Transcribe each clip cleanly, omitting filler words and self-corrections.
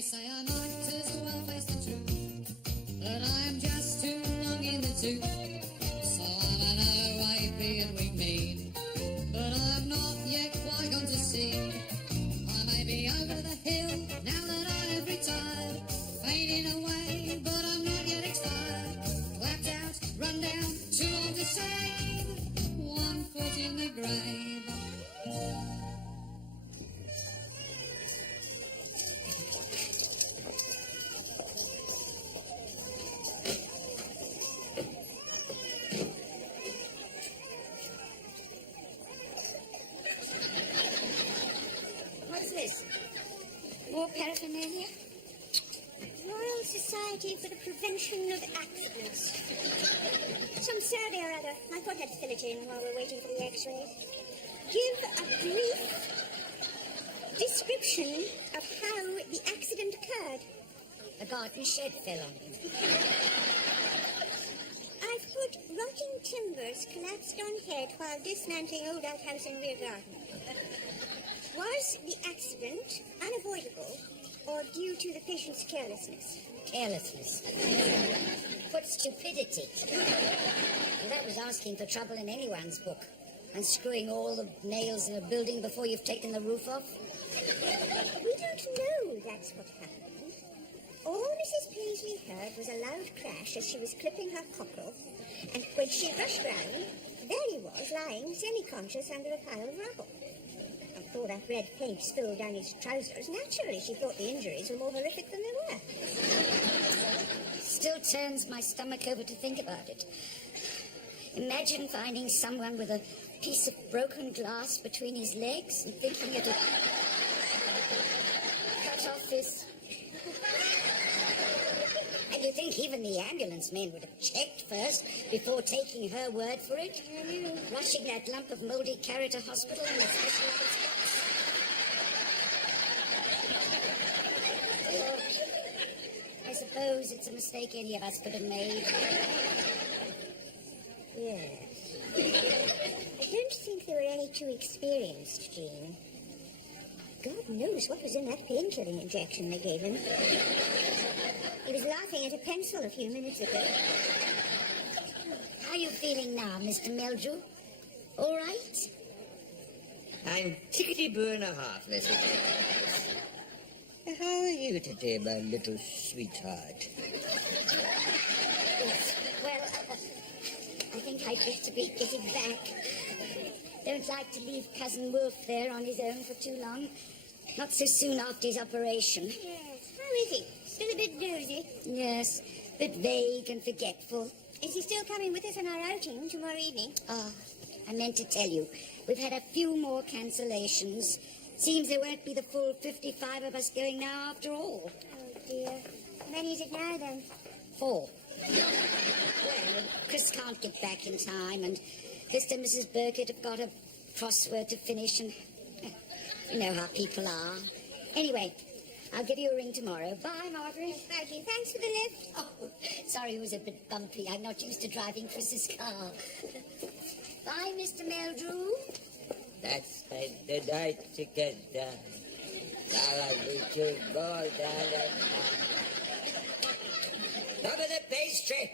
They say I might as well face the truth, but I'm just too long in the tooth. So I'm an OAP and we mean, but I'm not yet quite gone to sea. I may be over the hill now that I have retired, fading away, but I'm not yet expired. Clapped out, run down, too old to save, 1 foot in the grave. What's this? More paraphernalia? Royal Society for the Prevention of Accidents. Some survey or other. I thought I'd fill it in while we're waiting for the x-rays. Give a brief description of how the accident occurred. The garden shed fell on him. I've put rotting timbers collapsed on head while dismantling old outhouse in rear garden. Was the accident unavoidable or due to the patient's carelessness? Carelessness. What stupidity. Well, that was asking for trouble in anyone's book. Unscrewing all the nails in a building before you've taken the roof off. We don't know that's what happened. All Mrs. Paisley heard was a loud crash as she was clipping her cockerel, and when she rushed round, there he was, lying semi-conscious under a pile of rubble. After all that red paint spilled down his trousers, naturally she thought the injuries were more horrific than they were. Still turns my stomach over to think about it. Imagine finding someone with a piece of broken glass between his legs and thinking it'll cut off his... And you think even the ambulance men would have checked first before taking her word for it? Rushing that lump of mouldy carrot to hospital in a specialized box. I suppose it's a mistake any of us could have made. Yes. I don't think they were any too experienced, Jean. God knows what was in that pain-killing injection they gave him. He was laughing at a pencil a few minutes ago. How are you feeling now, Mr. Meldrew? All right? I'm tickety-boo and a half, Leslie. How are you today, my little sweetheart? Yes, well, I think I'd better be getting back. Don't like to leave Cousin Wolf there on his own for too long. Not so soon after his operation. Yes. How is he? Still a bit dozy? Yes, a bit vague and forgetful. Is he still coming with us on our outing tomorrow evening? Oh, I meant to tell you. We've had a few more cancellations. Seems there won't be the full 55 of us going now after all. Oh, dear. How many is it now, then? 4. Well, Chris can't get back in time, and Mr. and Mrs. Burkett have got a crossword to finish, and you know how people are. Anyway, I'll give you a ring tomorrow. Bye, Margaret. Thank you. Thanks for the lift. Oh, sorry it was a bit bumpy. I'm not used to driving Chris's car. Bye, Mr. Meldrew. That's the night to get down. Cover the pastry.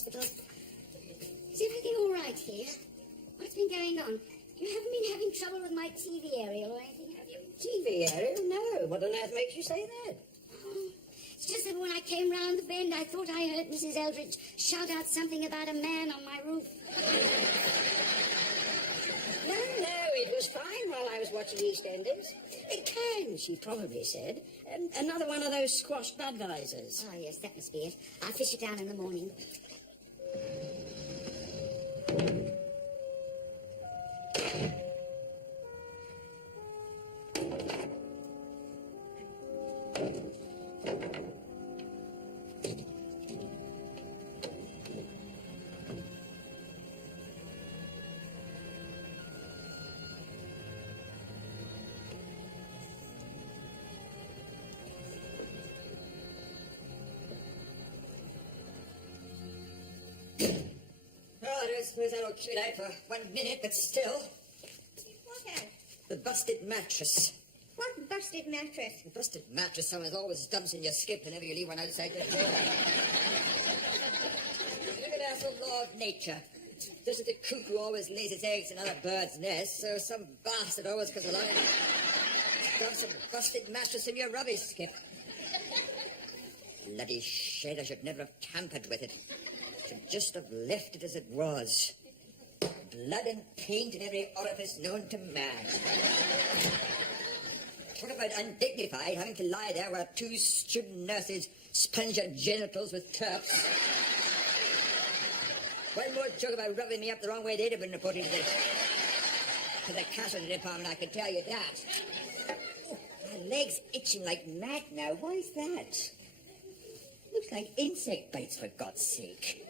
hospital. Is everything all right here? What's been going on? You haven't been having trouble with my TV aerial or anything, have you? TV aerial? No. What on earth makes you say that? Oh, it's just that when I came round the bend, I thought I heard Mrs. Eldridge shout out something about a man on my roof. No, it was fine while I was watching EastEnders. It can, she probably said. Another one of those squashed Budweisers. Oh, yes, that must be it. I'll fish it down in the morning. Well, I don't suppose I will keep it out for 1 minute, but still. What else? The busted mattress. What busted mattress? The busted mattress someone always dumps in your skip whenever you leave one outside the door. Universal law of nature. Just as the cuckoo always lays its eggs in other birds' nests, so some bastard always comes along and dumps a busted mattress in your rubbish skip. Bloody shit, I should never have tampered with it. Should just have left it as it was. Blood and paint in every orifice known to man. Talk about undignified, having to lie there while two student nurses sponge your genitals with turps. One more joke about rubbing me up the wrong way, they'd have been reported to the casualty department, I can tell you that. Oh, my leg's itching like mad now. Why's that? Looks like insect bites, for God's sake.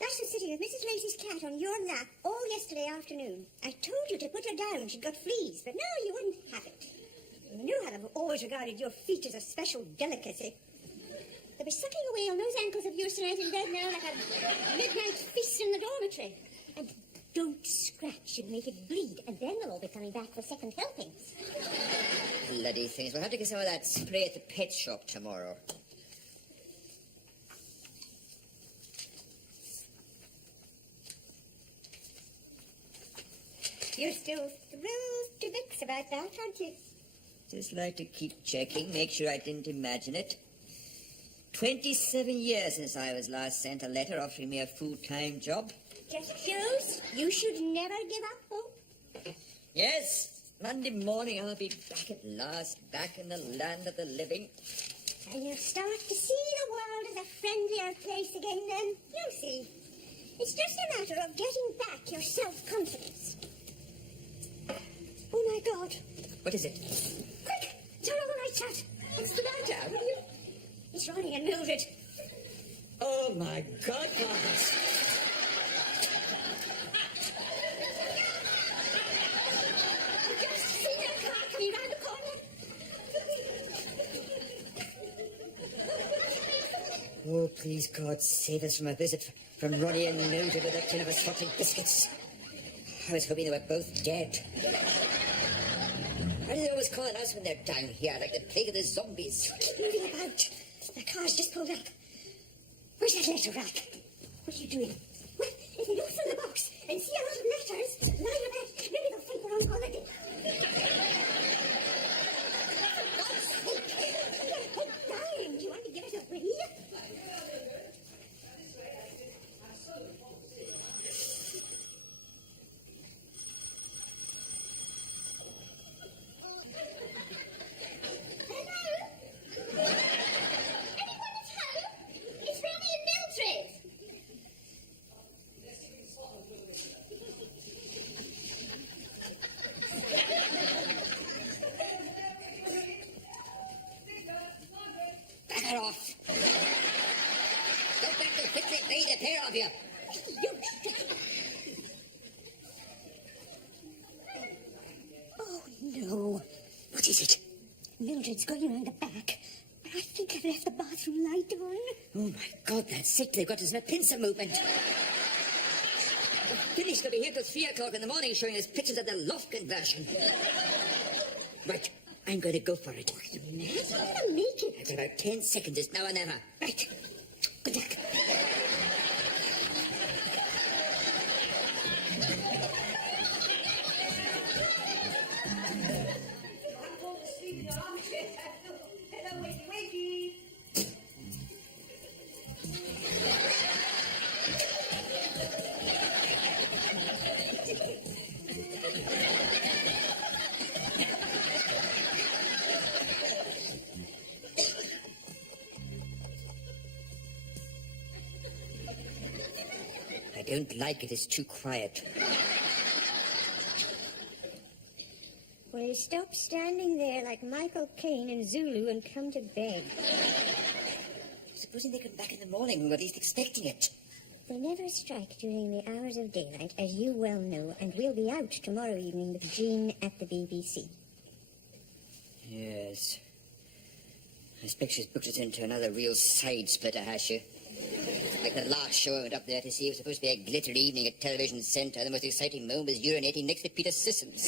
That's for sitting with Mrs. Lacey's cat on your lap all yesterday afternoon. I told you to put her down. She'd got fleas, but no, you wouldn't have it. You knew how I've always regarded your feet as a special delicacy. They'll be sucking away on those ankles of yours tonight in bed now like a midnight feast in the dormitory. And don't scratch and make it bleed, and then they'll all be coming back for second helpings. Bloody things. We'll have to get some of that spray at the pet shop tomorrow. You're still thrilled to bits about that, aren't you? Just like to keep checking, make sure I didn't imagine it. 27 years since I was last sent a letter offering me a full-time job. Just shows you should never give up hope. Yes, Monday morning I'll be back at last, back in the land of the living. And you'll start to see the world as a friendlier place again then. You'll see. It's just a matter of getting back your self-confidence. Oh, my God. What is it? Quick, turn on the lights out. What's the matter? What are you... It's Ronnie and Mildred. Oh, my God, Margaret. I've just seen their car coming round the corner. Oh, please, God, save us from a visit from Ronnie and Mildred with a tin of assorted biscuits. I was hoping they were both dead. Why do they always call it us when they're down here, like the plague of the zombies? Keep moving about. The car's just pulled up. Where's that letter rack? What are you doing? Well, if you look through the box and see a lot of letters, lie your bed. Maybe they'll think we're on holiday. God's sake! You're dying. Do you want to give it a breathe? Back off. Go back to the picture, made a pair of you. Oh, no. What is it? Mildred's going around the back. I think I've left the bathroom light on. Oh, my God, that's sick. They've got us in a pincer movement. Finished. They'll be here till 3 o'clock in the morning showing us pictures of the loft conversion. Right. I'm going to go for it. You're mad. You're going to make it. I've got about 10 seconds. It's now or never. Right. Good luck. don't like it. It's too quiet. Well, you stop standing there like Michael Caine in Zulu and come to bed. Supposing they come back in the morning, we were at least expecting it. They never strike during the hours of daylight, as you well know, and we'll be out tomorrow evening with Jean at the BBC. Yes. I expect she's booked us into another real side splitter, has she? Like the last show I went up there to see. It was supposed to be a glittery evening at Television Centre. The most exciting moment was urinating next to Peter Sissons.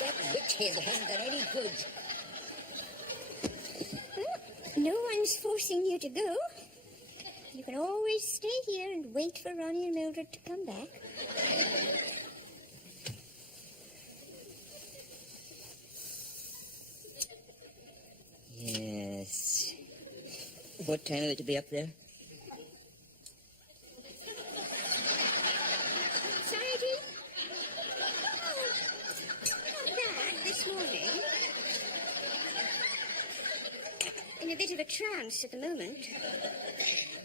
That witch hazel hasn't done any good. No one's forcing you to go. You can always stay here and wait for Ronnie and Mildred to come back. Yes. What time is it to be up there? Sergeant? Oh, not bad this morning. In a bit of a trance at the moment.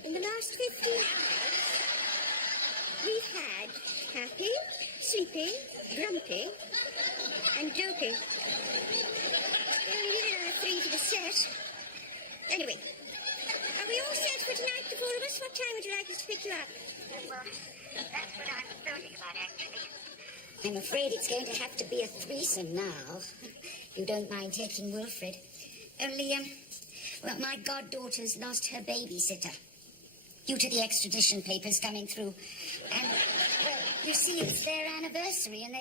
In the last 15 hours, we've had happy, sleepy, grumpy, and dopey. We only needed another 3 for the set. Anyway, are we all set for tonight, the 4 of us? What time would you like us to pick you up? Well, that's what I'm thinking about, actually. I'm afraid it's going to have to be a threesome now. If you don't mind taking Wilfred. Only, well, my goddaughter's lost her babysitter due to the extradition papers coming through. And, well, you see, it's their anniversary, and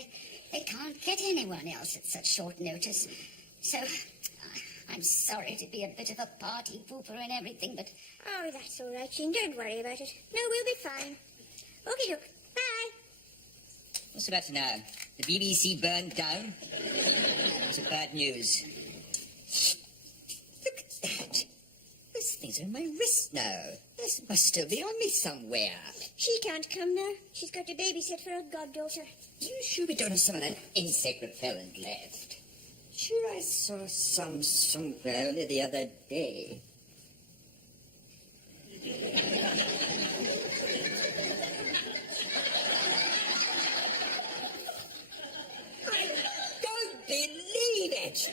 they can't get anyone else at such short notice. So, I'm sorry to be a bit of a party pooper and everything, but... Oh, that's all right, Jean. Don't worry about it. No, we'll be fine. Okay, doke. Bye. What's the matter now? The BBC burned down? It's bad news. Look at that. Those things are on my wrist now. This must still be on me somewhere. She can't come now. She's got to babysit for her goddaughter. You sure we don't have some of that insect repellent left? Sure, I saw some somewhere only the other day. I don't believe it!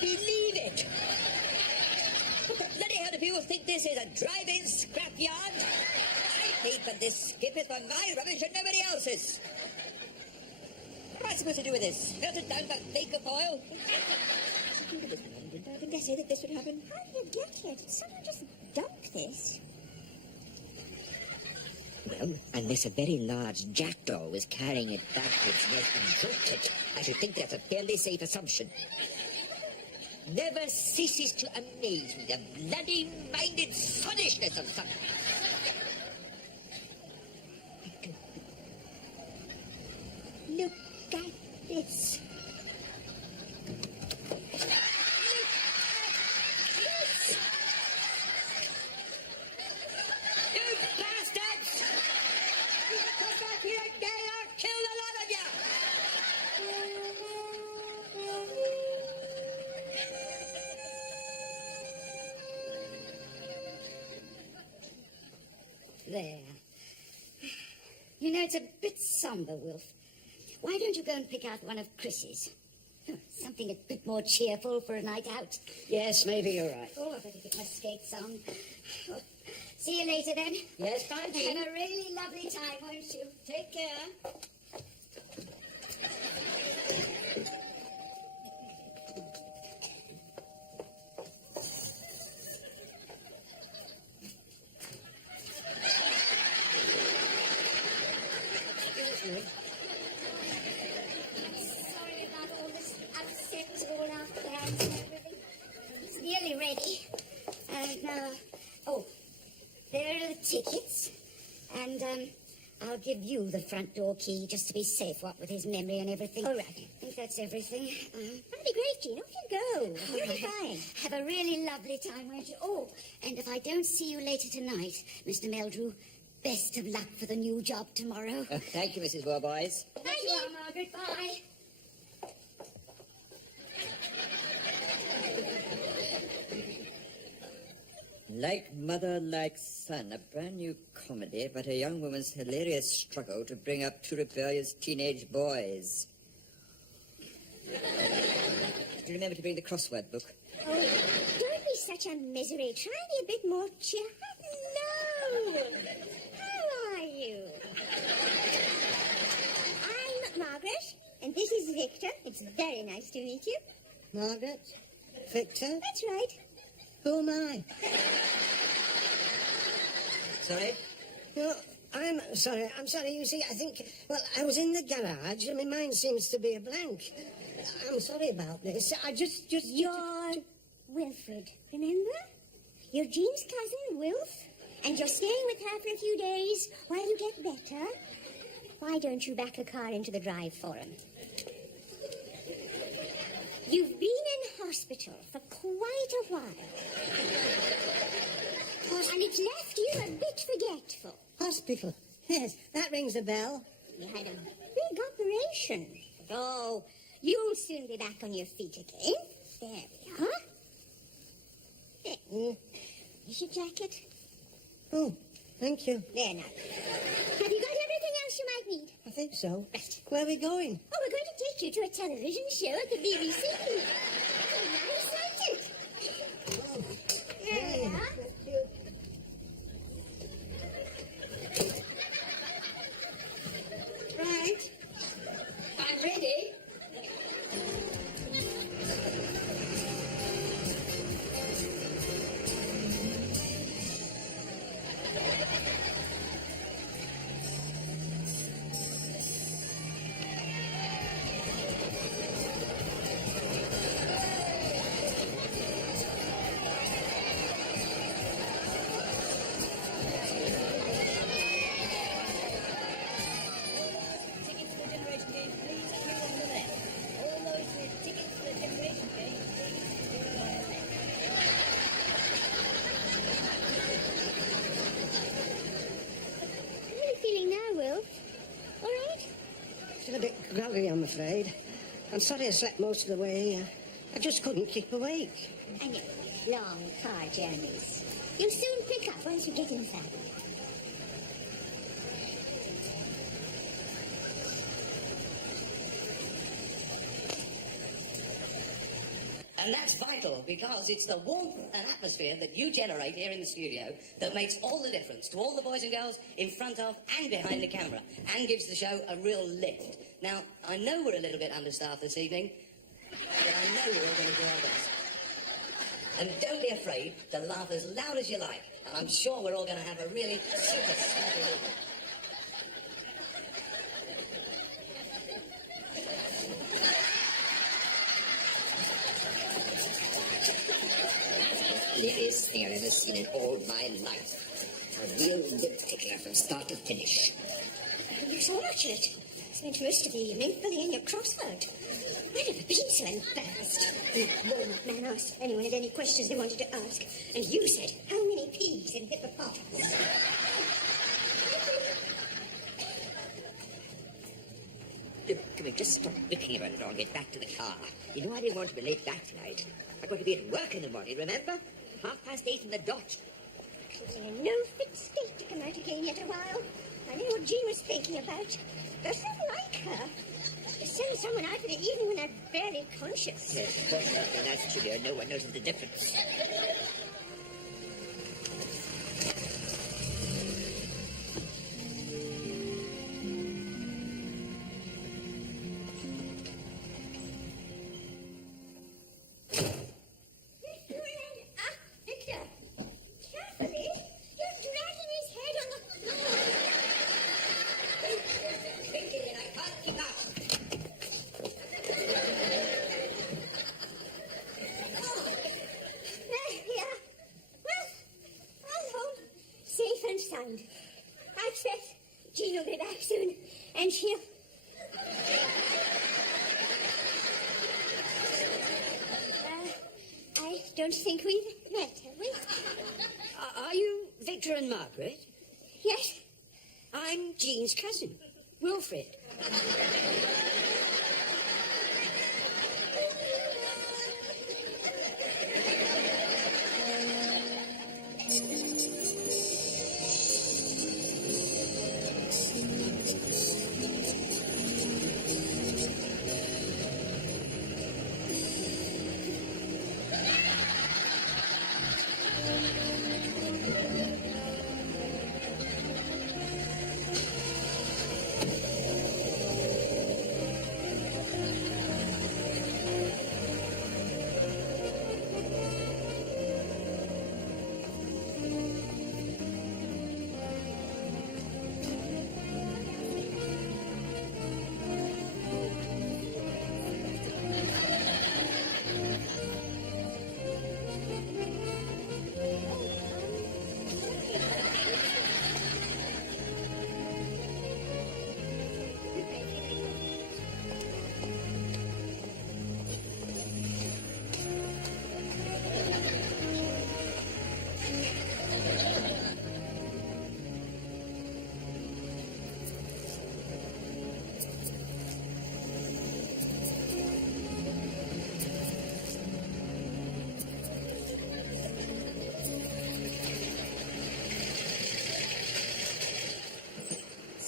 Believe it! What the bloody hell do people think this is, a drive-in scrapyard? I paid for this skip, it's for my rubbish and nobody else's. What am I supposed to do with this? Melt it down for bake of oil? Didn't I say that this would happen? How did you get here? Did someone just dump this? Well, unless a very large jackdaw was carrying it back to its nest and dropped it, I should think that's a fairly safe assumption. Never ceases to amaze me, the bloody-minded soddishness of some... Look at this. You bastards! Come back here again or kill the lot of you! There. You know, it's a bit somber, Wilf. Why don't you go and pick out one of Chris's? Something a bit more cheerful for a night out. Yes, maybe you're right. Oh, I better get my skates on. Oh, see you later, then. Yes, bye, Jean. Have a really lovely time, won't you? Take care. Sorry about all this upset all our plans and everything. It's nearly ready. And, oh, there are the tickets. And, I'll give you the front door key just to be safe, what with his memory and everything. All right. I think that's everything. That'd be great, Jean. Off you go. You'll be fine. Have a really lovely time, won't you? Oh, and if I don't see you later tonight, Mr. Meldrew, best of luck for the new job tomorrow. Thank you, Mrs. Warboys. Thank you, Margaret. Bye. Like Mother, Like Son, a brand new comedy about a young woman's hilarious struggle to bring up two rebellious teenage boys. Do you remember to bring the crossword book? Oh, don't be such a misery. Try and be a bit more cheer. Hello. How are you? I'm Margaret, and this is Victor. It's very nice to meet you. Margaret? Victor? That's right. Who am I? Sorry? No, I'm sorry. You see, I think, well, I was in the garage and my mind seems to be a blank. I'm sorry about this. I just... You're Wilfred, remember? You're Jean's cousin, Wilf, and you're staying with her for a few days while you get better. Why don't you back a car into the drive for him? You've been in hospital for quite a while. And it's left you a bit forgetful. Hospital. Yes, that rings a bell. You had a big operation. Oh, you'll soon be back on your feet again. There we are. There. Here's your jacket. Oh, thank you. There now. Have you got everything else you might need? I think so. Right. Where are we going? Oh, we're going to take you to a television show at the BBC. I'm very excited. Oh, There we are. Right. I'm ready. How are you feeling now, Will? All right? Still a bit groggy, I'm afraid. I'm sorry I slept most of the way. I just couldn't keep awake. I know. Long car journeys. You'll soon pick up once you get inside. And that's vital because it's the warmth and atmosphere that you generate here in the studio that makes all the difference to all the boys and girls in front of and behind the camera and gives the show a real lift. Now, I know we're a little bit understaffed this evening, but I know we're all going to do our best. And don't be afraid to laugh as loud as you like. And I'm sure we're all going to have a really super special evening. Clearest thing I've ever seen in all my life. A real lip tickler from start to finish. You so much of it. Spent most of the evening filling in your crossword. I've never been so embarrassed. The man asked if anyone had any questions they wanted to ask, and you said, how many peas in hippopotamus? Look, can we just stop looking about it all and get back to the car? You know I didn't want to be late back tonight. I've got to be at work in the morning, remember? 8:30 in the dot. She's in a no-fit state to come out again yet a while. I know what Jean was thinking about. Doesn't like her. To send someone out for the evening when they're barely conscious. Yes, of course not. And that's Julia. No one knows the difference. Victor, carefully. You're dragging his head on the... Quickly, and I can't keep up. There we are. back soon, and she'll... I don't think we've met, have we? Are you Victor and Margaret? Yes. I'm Jean's cousin, Wilfred.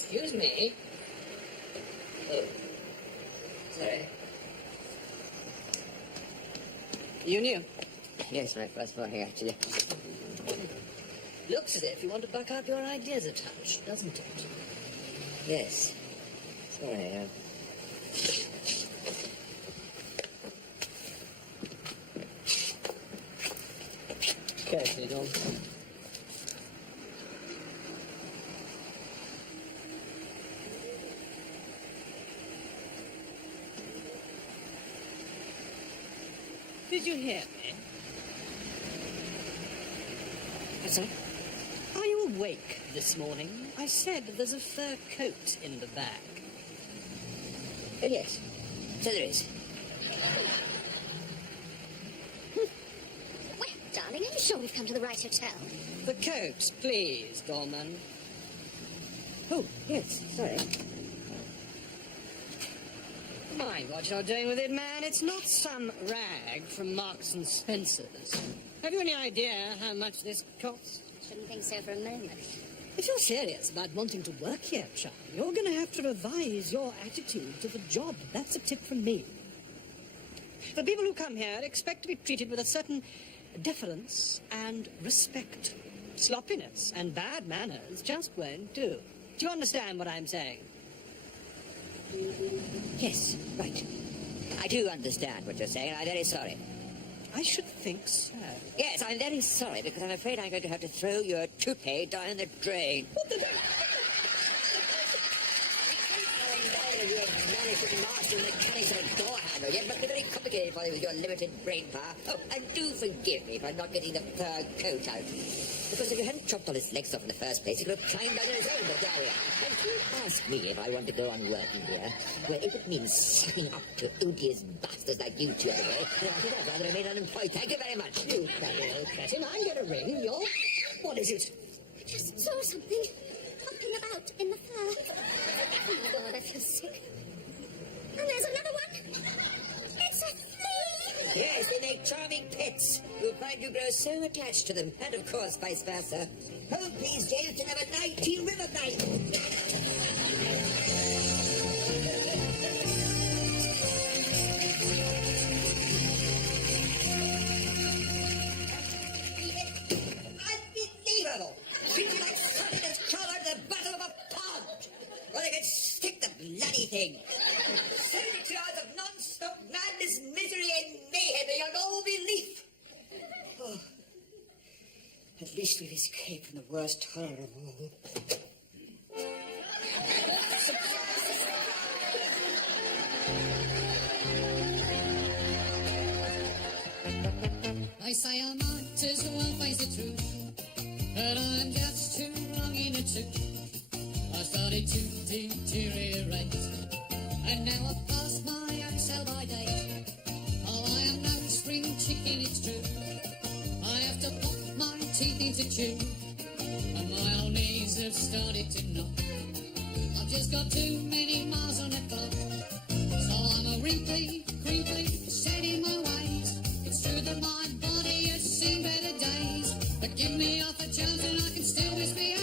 Excuse me. Oh, sorry. You knew? Yes, my first morning, actually. Looks as if you want to buck up your ideas a touch, doesn't it? Yes. Sorry, Carefully, Don. Did you hear me? What's that? Are you awake this morning? I said there's a fur coat in the bag. Oh, yes. So there is. Well, darling, are you sure we've come to the right hotel? The coat, please, Dorman. Oh, yes, sorry. Mind what you're doing with it, man. It's not some rag from Marks and Spencer's. Have you any idea how much this costs? Shouldn't think so for a moment. If you're serious about wanting to work here, Charlie, you're going to have to revise your attitude to the job. That's a tip from me. The people who come here expect to be treated with a certain deference and respect. Sloppiness and bad manners just won't do. Do you understand what I'm saying? Yes, right. I do understand what you're saying, and I'm very sorry. I should think so. Yes, I'm very sorry, because I'm afraid I'm going to have to throw your toupee down the drain. What the... You managed to master the mechanics of a door handle yet, must be very complicated for you with your limited brain power. Oh, and do forgive me for not getting the fur coat out. Because if you hadn't chopped all his legs off in the first place, he could have climbed down on his own, but there we are. And you ask me if I want to go on working here, well, if it means sucking up to odious bastards like you two every day, then I think I'd rather remain unemployed. Thank you very much. You bloody old cretin, I'm going to ring your... What is it? I just saw something hopping about in the fur. Oh, my God, I feel sick. And there's another one. It's a flea. Yes, they make charming pets who find you grow so attached to them, and of course vice versa. Hold please, James, to number 19 River Night. Unbelievable! People like something that's crawled out of the bottom of a pond. Or they could stick the bloody thing. 72 hours of non-stop madness, misery, and mayhem beyond all belief. Oh. At least we've escaped from the worst horror of all. I say I might as well face the truth, but I'm just too long in the tooth. I started slowly to deteriorate. And now I've passed my own sell-by date. Oh, I am no spring chicken, it's true. I have to pop my teeth into chew, and my old knees have started to knock. I've just got too many miles on the clock, so I'm a wrinkly, crinkly, set in my ways. It's true that my body has seen better days, but give me half a chance and I can still misbehave.